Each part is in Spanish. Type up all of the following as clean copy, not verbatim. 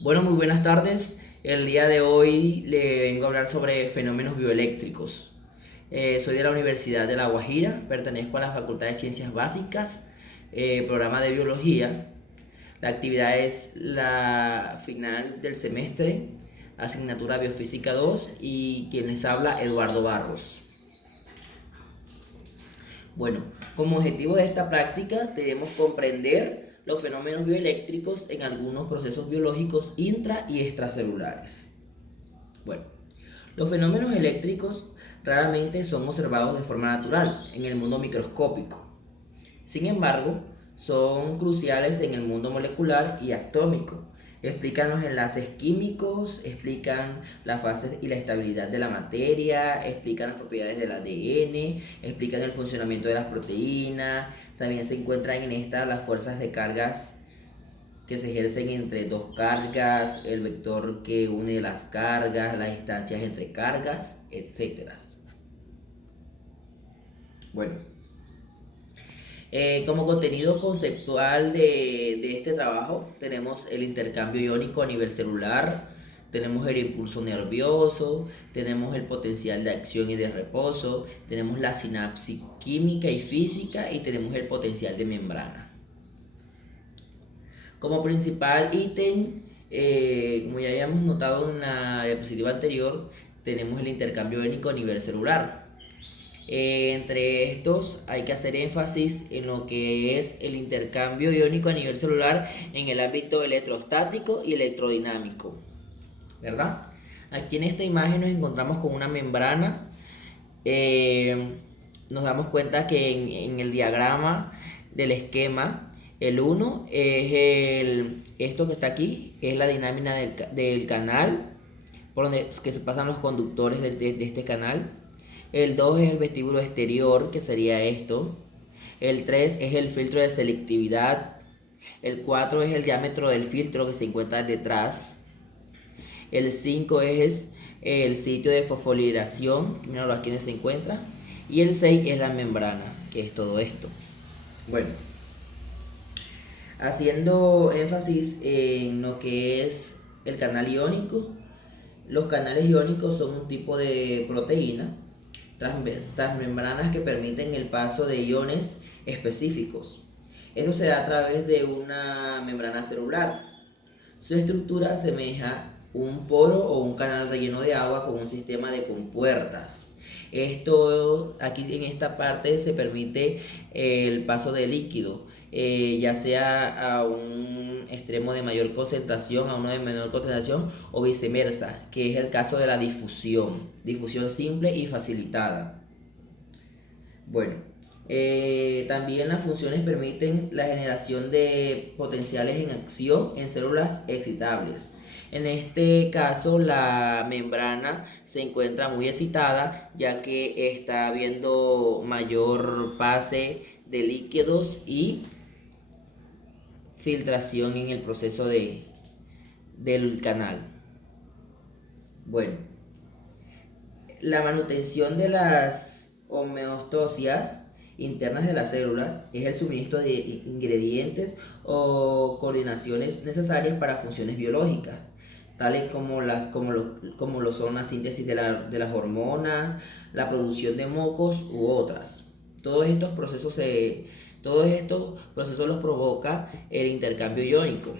Bueno, muy buenas tardes. El día de hoy le vengo a hablar sobre fenómenos bioeléctricos. Soy de la Universidad de La Guajira, pertenezco a la Facultad de Ciencias Básicas, programa de Biología. La actividad es la final del semestre, asignatura Biofísica 2 y quien les habla, Eduardo Barros. Bueno, como objetivo de esta práctica debemos comprender los fenómenos bioeléctricos en algunos procesos biológicos intra y extracelulares. Bueno, los fenómenos eléctricos raramente son observados de forma natural en el mundo microscópico. Sin embargo, son cruciales en el mundo molecular y atómico. Explican los enlaces químicos, explican las fases y la estabilidad de la materia, explican las propiedades del ADN, explican el funcionamiento de las proteínas. También se encuentran en esta las fuerzas de cargas que se ejercen entre dos cargas, el vector que une las cargas, las distancias entre cargas, etcétera. Bueno, como contenido conceptual de este trabajo, tenemos el intercambio iónico a nivel celular, tenemos el impulso nervioso, tenemos el potencial de acción y de reposo, tenemos la sinapsis química y física y tenemos el potencial de membrana. Como principal ítem, como ya habíamos notado en la diapositiva anterior, tenemos el intercambio iónico a nivel celular. Entre estos hay que hacer énfasis en lo que es el intercambio iónico a nivel celular en el ámbito electrostático y electrodinámico, ¿verdad? Aquí en esta imagen nos encontramos con una membrana. Eh, Nos damos cuenta que en el diagrama del esquema, el uno es esto que está aquí, es la dinámica del canal, por donde que se pasan los conductores de este canal. El 2 es el vestíbulo exterior, que sería esto. El 3 es el filtro de selectividad. El 4 es el diámetro del filtro que se encuentra detrás. El 5 es el sitio de fosforilación, míralo aquí donde se encuentra. Y el 6 es la membrana, que es todo esto. Bueno, haciendo énfasis en lo que es el canal iónico, los canales iónicos son un tipo de proteína transmembranas que permiten el paso de iones específicos. Esto se da a través de una membrana celular. Su estructura asemeja un poro o un canal relleno de agua con un sistema de compuertas. Esto aquí en esta parte se permite el paso de líquido, ya sea a un extremo de mayor concentración, a uno de menor concentración o viceversa, que es el caso de la difusión simple y facilitada. Bueno, también las funciones permiten la generación de potenciales en acción en células excitables. En este caso, la membrana se encuentra muy excitada ya que está habiendo mayor pase de líquidos y filtración en el proceso del canal. Bueno, la manutención de las homeostasias internas de las células es el suministro de ingredientes o coordinaciones necesarias para funciones biológicas, tales como lo son la síntesis de las hormonas, la producción de mocos u otras. Todos estos procesos los provoca el intercambio iónico.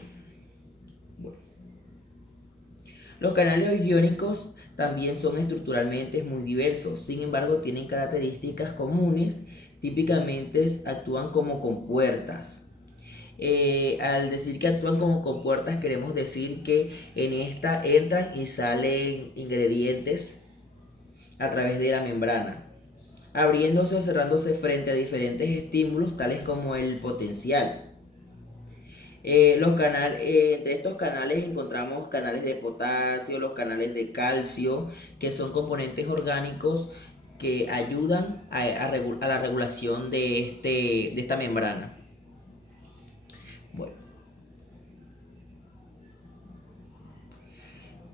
Los canales iónicos también son estructuralmente muy diversos, sin embargo tienen características comunes, típicamente actúan como compuertas. Al decir que actúan como compuertas queremos decir que en esta entran y salen ingredientes a través de la membrana, abriéndose o cerrándose frente a diferentes estímulos tales como el potencial. Entre estos canales encontramos canales de potasio, los canales de calcio, que son componentes orgánicos que ayudan a la regulación de esta membrana. Bueno,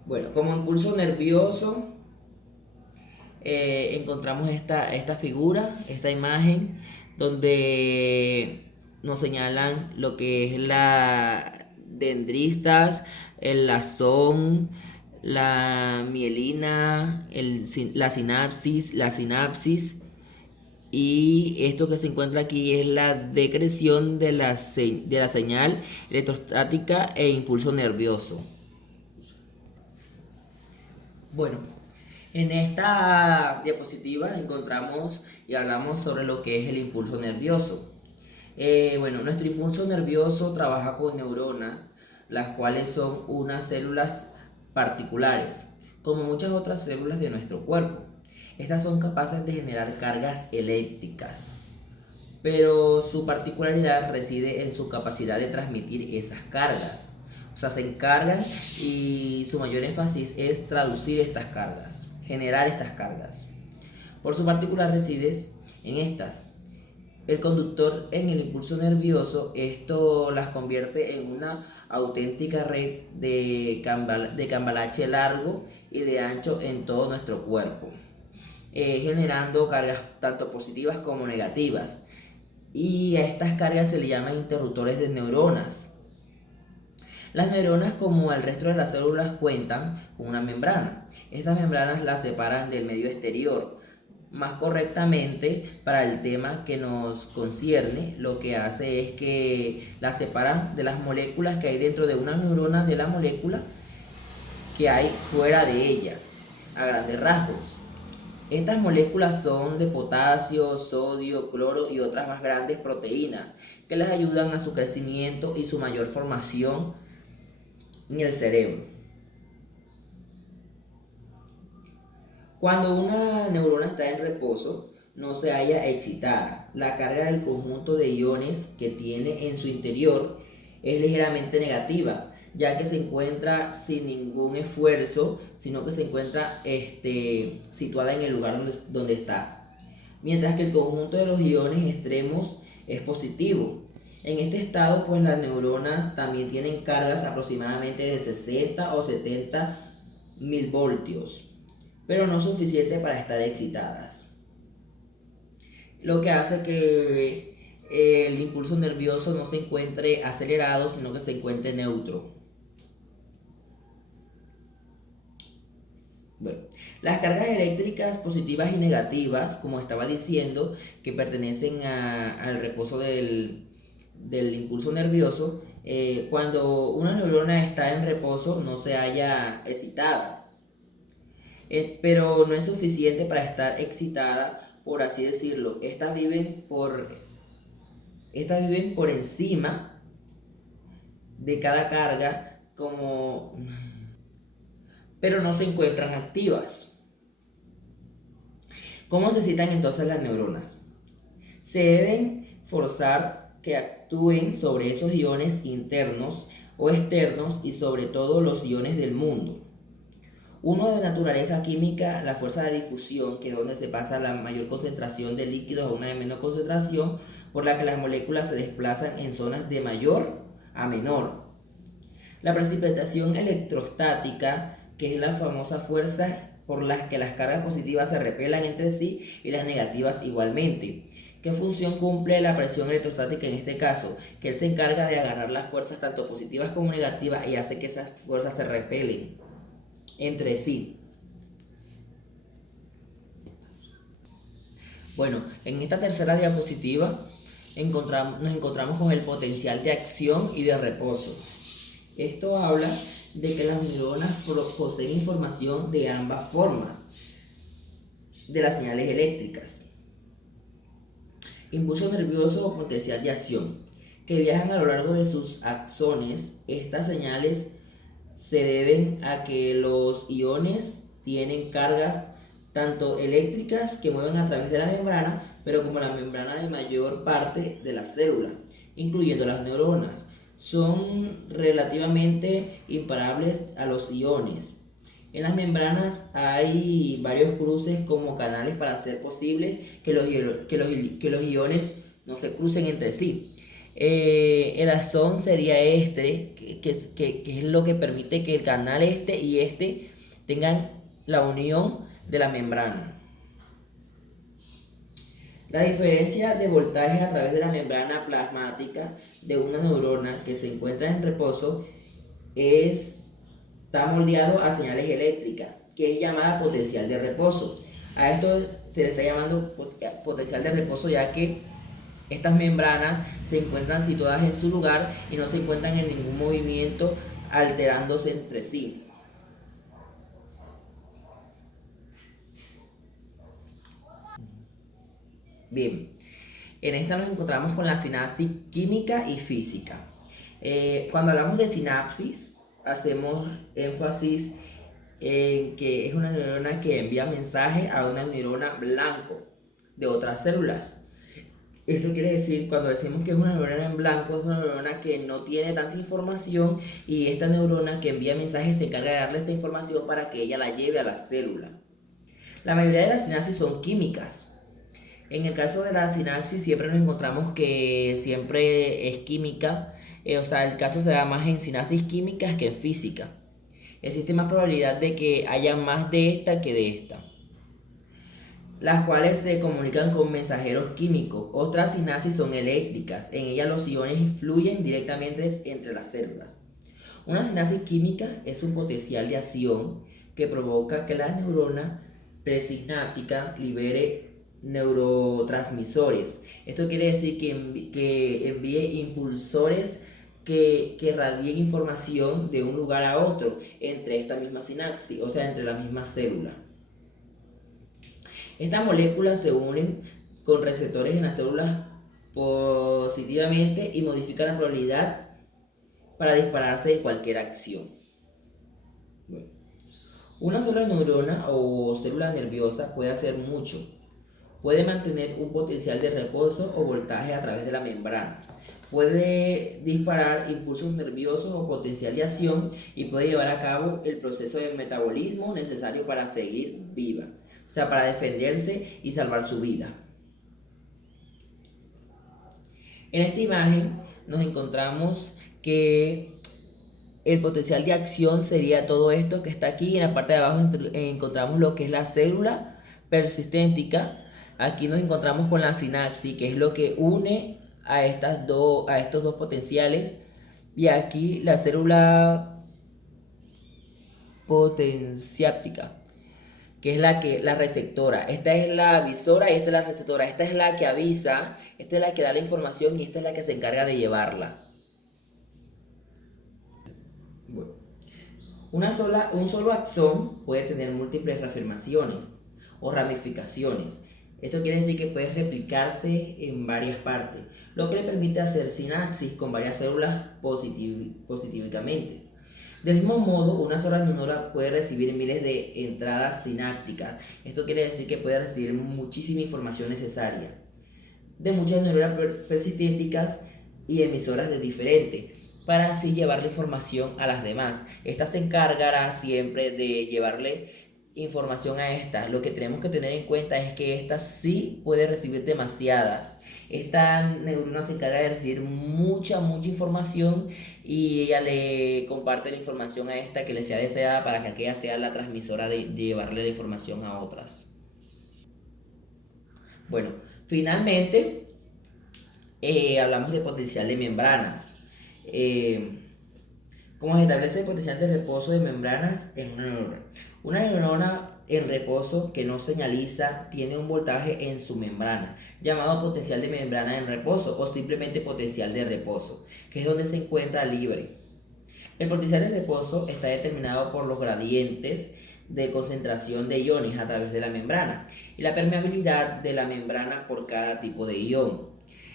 bueno, como impulso nervioso encontramos esta figura, esta imagen, donde nos señalan lo que es la dendristas, el axón, la mielina, la sinapsis, y esto que se encuentra aquí es la decreción de de la señal electrostática e impulso nervioso. Bueno, en esta diapositiva encontramos y hablamos sobre lo que es el impulso nervioso. Bueno, nuestro impulso nervioso trabaja con neuronas, las cuales son unas células particulares, como muchas otras células de nuestro cuerpo. Estas son capaces de generar cargas eléctricas, pero su particularidad reside en su capacidad de transmitir esas cargas. O sea, se encargan y su mayor énfasis es traducir estas cargas, generar estas cargas. Por su particular reside en estas. El conductor en el impulso nervioso, esto las convierte en una auténtica red de cambalache largo y de ancho en todo nuestro cuerpo, generando cargas tanto positivas como negativas. Y a estas cargas se le llaman interruptores de neuronas. Las neuronas, como el resto de las células, cuentan con una membrana. Estas membranas las separan del medio exterior. Más correctamente, para el tema que nos concierne, lo que hace es que las separan de las moléculas que hay dentro de una neurona, de la molécula que hay fuera de ellas, a grandes rasgos. Estas moléculas son de potasio, sodio, cloro y otras más grandes proteínas que les ayudan a su crecimiento y su mayor formación en el cerebro. Cuando una neurona está en reposo, no se halla excitada. La carga del conjunto de iones que tiene en su interior es ligeramente negativa, ya que se encuentra sin ningún esfuerzo, sino que se encuentra situada en el lugar donde está. Mientras que el conjunto de los iones extremos es positivo. En este estado, pues las neuronas también tienen cargas aproximadamente de 60 o 70 mil voltios, pero no suficiente para estar excitadas. Lo que hace que el impulso nervioso no se encuentre acelerado, sino que se encuentre neutro. Bueno, las cargas eléctricas positivas y negativas, como estaba diciendo, que pertenecen al reposo del impulso nervioso, cuando una neurona está en reposo no se halla excitada, pero no es suficiente para estar excitada, por así decirlo. Estas viven por encima de cada carga, pero no se encuentran activas. ¿Cómo se excitan entonces las neuronas? Se deben forzar que actúen sobre esos iones internos o externos y sobre todo los iones del mundo. Uno de naturaleza química, la fuerza de difusión, que es donde se pasa la mayor concentración de líquidos a una de menor concentración, por la que las moléculas se desplazan en zonas de mayor a menor. La precipitación electrostática, que es la famosa fuerza por la que las cargas positivas se repelan entre sí y las negativas igualmente. ¿Qué función cumple la presión electrostática en este caso? Que él se encarga de agarrar las fuerzas tanto positivas como negativas y hace que esas fuerzas se repelen entre sí. Bueno, en esta tercera diapositiva nos encontramos con el potencial de acción y de reposo. Esto habla de que las neuronas poseen información de ambas formas de las señales eléctricas. Impulso nervioso o potencial de acción, que viajan a lo largo de sus axones. Estas señales se deben a que los iones tienen cargas tanto eléctricas que mueven a través de la membrana, pero como la membrana de mayor parte de la célula, incluyendo las neuronas, son relativamente imparables a los iones. En las membranas hay varios cruces como canales para hacer posible que los iones no se crucen entre sí. El axón sería que es lo que permite que el canal y tengan la unión de la membrana. La diferencia de voltaje a través de la membrana plasmática de una neurona que se encuentra en reposo es está moldeado a señales eléctricas, que es llamada potencial de reposo. A esto se le está llamando potencial de reposo, ya que estas membranas se encuentran situadas en su lugar y no se encuentran en ningún movimiento alterándose entre sí. Bien, en esta nos encontramos con la sinapsis química y física. Cuando hablamos de sinapsis, hacemos énfasis en que es una neurona que envía mensaje a una neurona blanco de otras células. Esto quiere decir, cuando decimos que es una neurona en blanco, es una neurona que no tiene tanta información y esta neurona que envía mensajes se encarga de darle esta información para que ella la lleve a la célula. La mayoría de las sinapsis son químicas. En el caso de la sinapsis siempre nos encontramos que siempre es química, o sea, el caso se da más en sinapsis químicas que en física. Existe más probabilidad de que haya más de esta que de esta, las cuales se comunican con mensajeros químicos. Otras sinapsis son eléctricas, en ellas los iones fluyen directamente entre las células. Una sinapsis química es un potencial de acción que provoca que la neurona presináptica libere neurotransmisores. Esto quiere decir que envíe impulsores que radien información de un lugar a otro entre esta misma sinapsis, o sea, entre la misma célula. Estas moléculas se unen con receptores en las células positivamente y modifican la probabilidad para dispararse de cualquier acción. Bueno, una sola neurona o célula nerviosa puede hacer mucho. Puede mantener un potencial de reposo o voltaje a través de la membrana. Puede disparar impulsos nerviosos o potencial de acción y puede llevar a cabo el proceso de metabolismo necesario para seguir viva, o sea, para defenderse y salvar su vida. En esta imagen nos encontramos que el potencial de acción sería todo esto que está aquí. En la parte de abajo encontramos lo que es la célula persisténtica. Aquí nos encontramos con la sinapsis, que es lo que une a estos dos potenciales. Y aquí la célula potenciáptica, que es la receptora. Esta es la avisora y esta es la receptora. Esta es la que avisa, esta es la que da la información y esta es la que se encarga de llevarla. Bueno, un solo axón puede tener múltiples reafirmaciones o ramificaciones. Esto quiere decir que puede replicarse en varias partes, lo que le permite hacer sinapsis con varias células positivamente. Del mismo modo, una sola neurona puede recibir miles de entradas sinápticas. Esto quiere decir que puede recibir muchísima información necesaria de muchas neuronas persisténticas y emisoras de diferentes, para así llevar la información a las demás. Esta se encargará siempre de llevarle información a esta. Lo que tenemos que tener en cuenta es que esta sí puede recibir demasiadas. Esta neurona se encarga de recibir mucha información y ella le comparte la información a esta que le sea deseada para que aquella sea la transmisora de llevarle la información a otras. Bueno, finalmente hablamos de potencial de membranas. ¿Cómo se establece el potencial de reposo de membranas en una neurona? Una neurona en reposo que no señaliza tiene un voltaje en su membrana, llamado potencial de membrana en reposo o simplemente potencial de reposo, que es donde se encuentra libre. El potencial de reposo está determinado por los gradientes de concentración de iones a través de la membrana y la permeabilidad de la membrana por cada tipo de ion.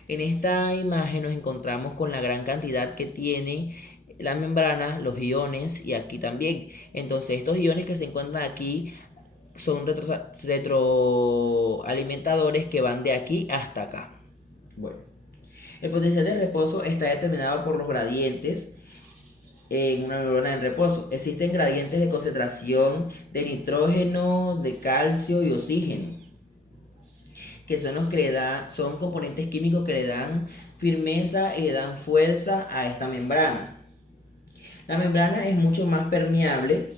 En esta imagen nos encontramos con la gran cantidad que tiene la membrana, los iones y aquí también. Entonces estos iones que se encuentran aquí son retroalimentadores que van de aquí hasta acá. Bueno, el potencial de reposo está determinado por los gradientes en una neurona en reposo. Existen gradientes de concentración de nitrógeno, de calcio y oxígeno, que son los que son componentes químicos que le dan firmeza y le dan fuerza a esta membrana. La membrana es mucho más permeable,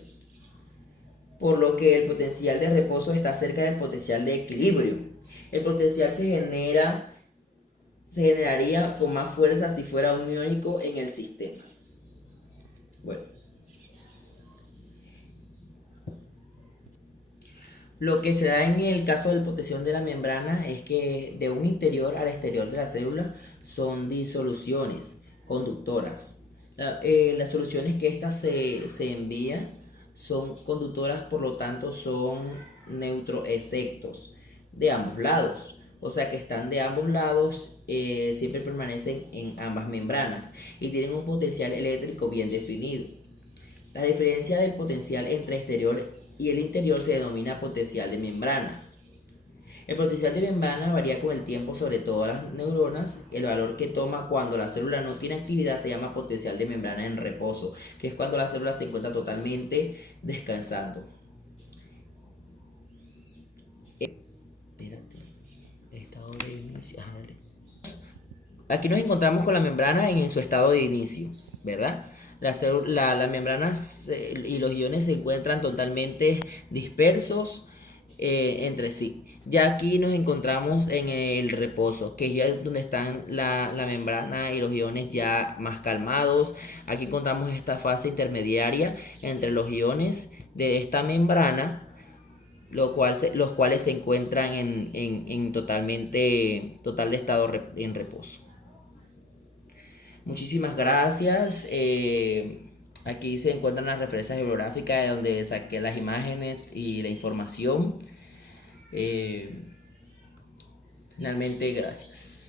por lo que el potencial de reposo está cerca del potencial de equilibrio. El potencial se generaría con más fuerza si fuera un iónico en el sistema. Bueno, Lo que se da en el caso de la protección de la membrana es que de un interior al exterior de la célula son disoluciones conductoras. Las soluciones que estas se envían son conductoras, por lo tanto son neutroexectos de ambos lados. O sea que están de ambos lados, siempre permanecen en ambas membranas y tienen un potencial eléctrico bien definido. La diferencia del potencial entre exterior y el interior se denomina potencial de membranas. El potencial de membrana varía con el tiempo, sobre todo las neuronas. El valor que toma cuando la célula no tiene actividad se llama potencial de membrana en reposo, que es cuando la célula se encuentra totalmente descansando. Espérate, estado de inicio. Dale. Aquí nos encontramos con la membrana en su estado de inicio, ¿verdad? Las membranas y los iones se encuentran totalmente dispersos entre sí. Ya aquí nos encontramos en el reposo, que ya es donde están la membrana y los iones ya más calmados. Aquí encontramos esta fase intermediaria entre los iones de esta membrana, los cuales se encuentran en total de estado en reposo. Muchísimas gracias. Aquí se encuentran las referencias bibliográficas de donde saqué las imágenes y la información. Finalmente, gracias.